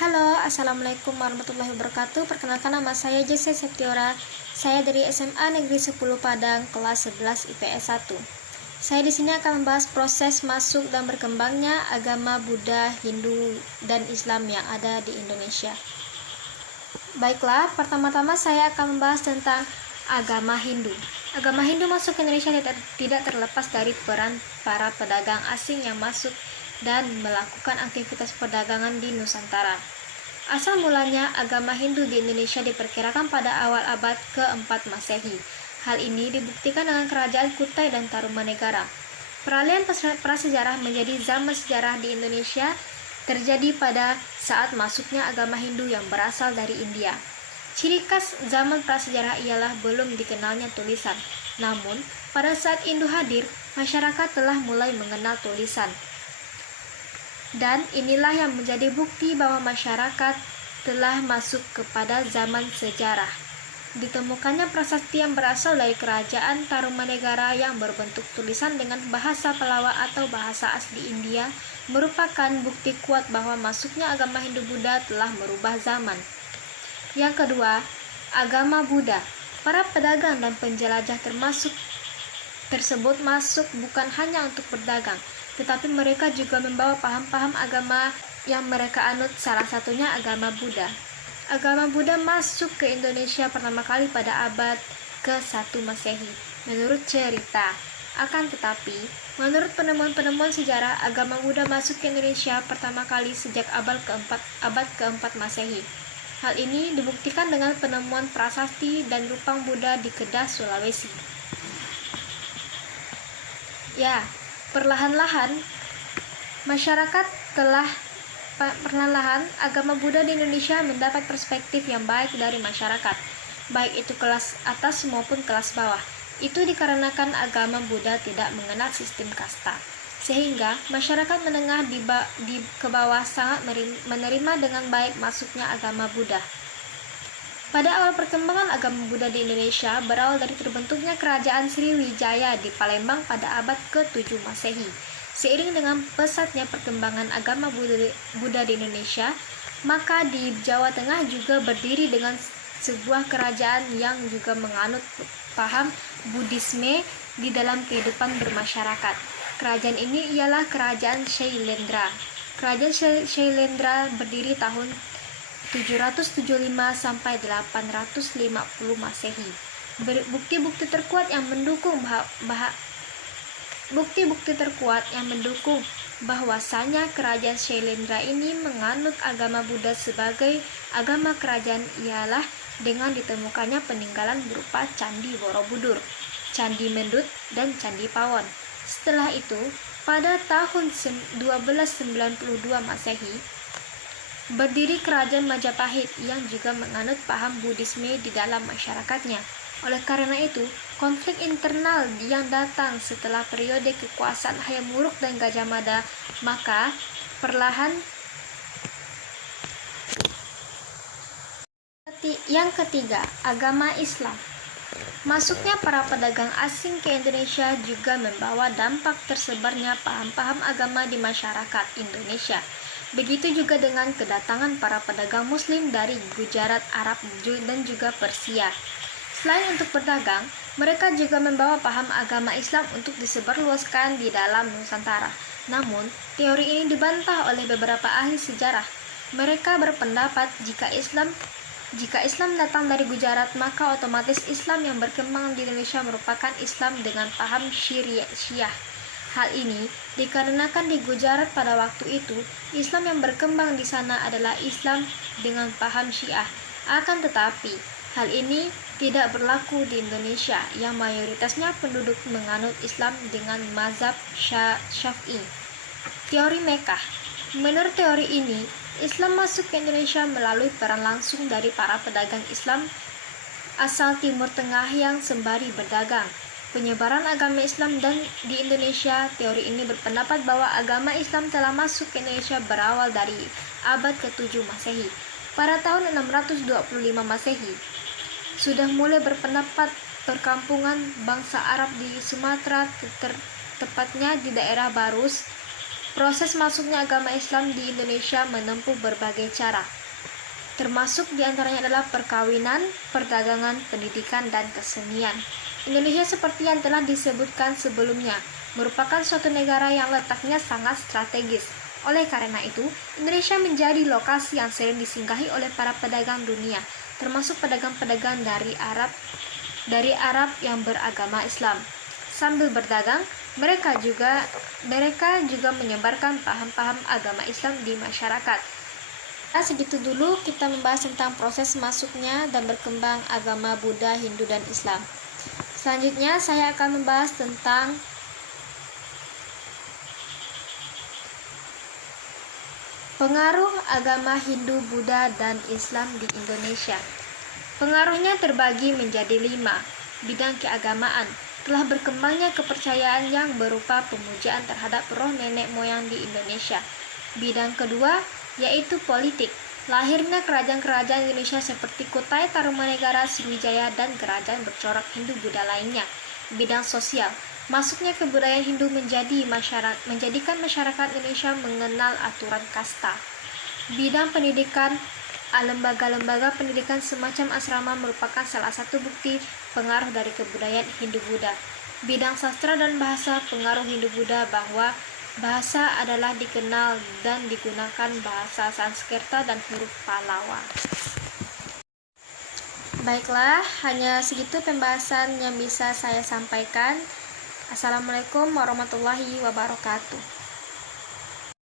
Halo, Assalamualaikum warahmatullahi wabarakatuh. Perkenalkan, nama saya Jesse Septiora. Saya dari SMA Negeri 10 Padang, kelas 11 IPS 1. Saya di sini akan membahas proses masuk dan berkembangnya agama Buddha, Hindu, dan Islam yang ada di Indonesia. Baiklah, pertama-tama saya akan membahas tentang agama Hindu. Agama Hindu masuk ke Indonesia tidak terlepas dari peran para pedagang asing yang masuk dan melakukan aktivitas perdagangan di Nusantara. Asal mulanya, agama Hindu di Indonesia diperkirakan pada awal abad ke-4 Masehi. Hal ini dibuktikan dengan kerajaan Kutai dan Tarumanegara. Peralihan prasejarah menjadi zaman sejarah di Indonesia terjadi pada saat masuknya agama Hindu yang berasal dari India. Ciri khas zaman prasejarah ialah belum dikenalnya tulisan. Namun, pada saat Hindu hadir, masyarakat telah mulai mengenal tulisan. Dan inilah yang menjadi bukti bahwa masyarakat telah masuk kepada zaman sejarah. Ditemukannya prasasti yang berasal dari kerajaan Tarumanegara yang berbentuk tulisan dengan bahasa Palawa atau bahasa asli India merupakan bukti kuat bahwa masuknya agama Hindu-Buddha telah merubah zaman. Yang kedua, agama Buddha. Para pedagang dan penjelajah tersebut masuk bukan hanya untuk berdagang, tetapi mereka juga membawa paham-paham agama yang mereka anut, salah satunya agama Buddha. Agama Buddha masuk ke Indonesia pertama kali pada abad ke-1 Masehi, menurut cerita. Akan tetapi, menurut penemuan-penemuan sejarah, agama Buddha masuk ke Indonesia pertama kali sejak abad ke-4 Masehi. Hal ini dibuktikan dengan penemuan prasasti dan rupang Buddha di Kedah, Sulawesi. Perlahan-lahan agama Buddha di Indonesia mendapat perspektif yang baik dari masyarakat, baik itu kelas atas maupun kelas bawah. Itu dikarenakan agama Buddha tidak mengenal sistem kasta, sehingga masyarakat menengah ke bawah sangat menerima dengan baik masuknya agama Buddha. Pada awal perkembangan agama Buddha di Indonesia berawal dari terbentuknya kerajaan Sriwijaya di Palembang pada abad ke-7 Masehi. Seiring dengan pesatnya perkembangan agama Buddha di Indonesia, maka di Jawa Tengah juga berdiri dengan sebuah kerajaan yang juga menganut paham Buddhisme di dalam kehidupan bermasyarakat. Kerajaan ini ialah Kerajaan Shailendra. Kerajaan Shailendra berdiri tahun 775 sampai 850 Masehi. Bukti-bukti terkuat yang mendukung bahwasanya kerajaan Shailendra ini menganut agama Buddha sebagai agama kerajaan ialah dengan ditemukannya peninggalan berupa Candi Borobudur, Candi Mendut, dan Candi Pawon. Setelah itu, pada tahun 1292 Masehi, berdiri kerajaan Majapahit yang juga menganut paham Buddhisme di dalam masyarakatnya. Oleh karena itu, konflik internal yang datang setelah periode kekuasaan Hayam Wuruk dan Gajah Mada, maka perlahan. Yang ketiga, agama Islam. Masuknya para pedagang asing ke Indonesia juga membawa dampak tersebarnya paham-paham agama di masyarakat Indonesia. Begitu juga dengan kedatangan para pedagang Muslim dari Gujarat, Arab, dan juga Persia. Selain untuk berdagang, mereka juga membawa paham agama Islam untuk disebarluaskan di dalam Nusantara. Namun, teori ini dibantah oleh beberapa ahli sejarah. Mereka berpendapat jika Islam datang dari Gujarat, maka otomatis Islam yang berkembang di Indonesia merupakan Islam dengan paham Syiah. Hal ini dikarenakan di Gujarat pada waktu itu, Islam yang berkembang di sana adalah Islam dengan paham Syiah. Akan tetapi, hal ini tidak berlaku di Indonesia yang mayoritasnya penduduk menganut Islam dengan mazhab Syafi'i. Teori Mekkah. Menurut teori ini, Islam masuk ke Indonesia melalui peran langsung dari para pedagang Islam asal Timur Tengah yang sembari berdagang. Penyebaran agama Islam dan di Indonesia, teori ini berpendapat bahwa agama Islam telah masuk ke Indonesia berawal dari abad ke-7 Masehi. Pada tahun 625 Masehi, sudah mulai berpendapat perkampungan bangsa Arab di Sumatera, tepatnya di daerah Barus, Proses masuknya agama Islam di Indonesia menempuh berbagai cara, termasuk diantaranya adalah perkawinan, perdagangan, pendidikan, dan kesenian. Indonesia seperti yang telah disebutkan sebelumnya, merupakan suatu negara yang letaknya sangat strategis. Oleh karena itu, Indonesia menjadi lokasi yang sering disinggahi oleh para pedagang dunia, termasuk pedagang-pedagang dari Arab yang beragama Islam. Sambil berdagang, mereka juga menyebarkan paham-paham agama Islam di masyarakat. Nah, segitu dulu kita membahas tentang proses masuknya dan berkembang agama Buddha, Hindu, dan Islam. Selanjutnya saya akan membahas tentang pengaruh agama Hindu, Buddha, dan Islam di Indonesia. Pengaruhnya terbagi menjadi 5 bidang keagamaan. Telah berkembangnya kepercayaan yang berupa pemujaan terhadap roh nenek moyang di Indonesia. Bidang kedua yaitu politik. Lahirnya kerajaan-kerajaan Indonesia seperti Kutai Tarumanegara, Sriwijaya, dan kerajaan bercorak Hindu-Buddha lainnya. Bidang sosial. Masuknya kebudayaan Hindu menjadikan masyarakat Indonesia mengenal aturan kasta. Bidang pendidikan. Lembaga-lembaga pendidikan semacam asrama merupakan salah satu bukti pengaruh dari kebudayaan Hindu-Buddha. Bidang sastra dan bahasa. Pengaruh Hindu-Buddha bahwa bahasa adalah dikenal dan digunakan bahasa Sanskerta dan huruf Pallawa. Baiklah, hanya segitu pembahasan yang bisa saya sampaikan. Assalamualaikum warahmatullahi wabarakatuh.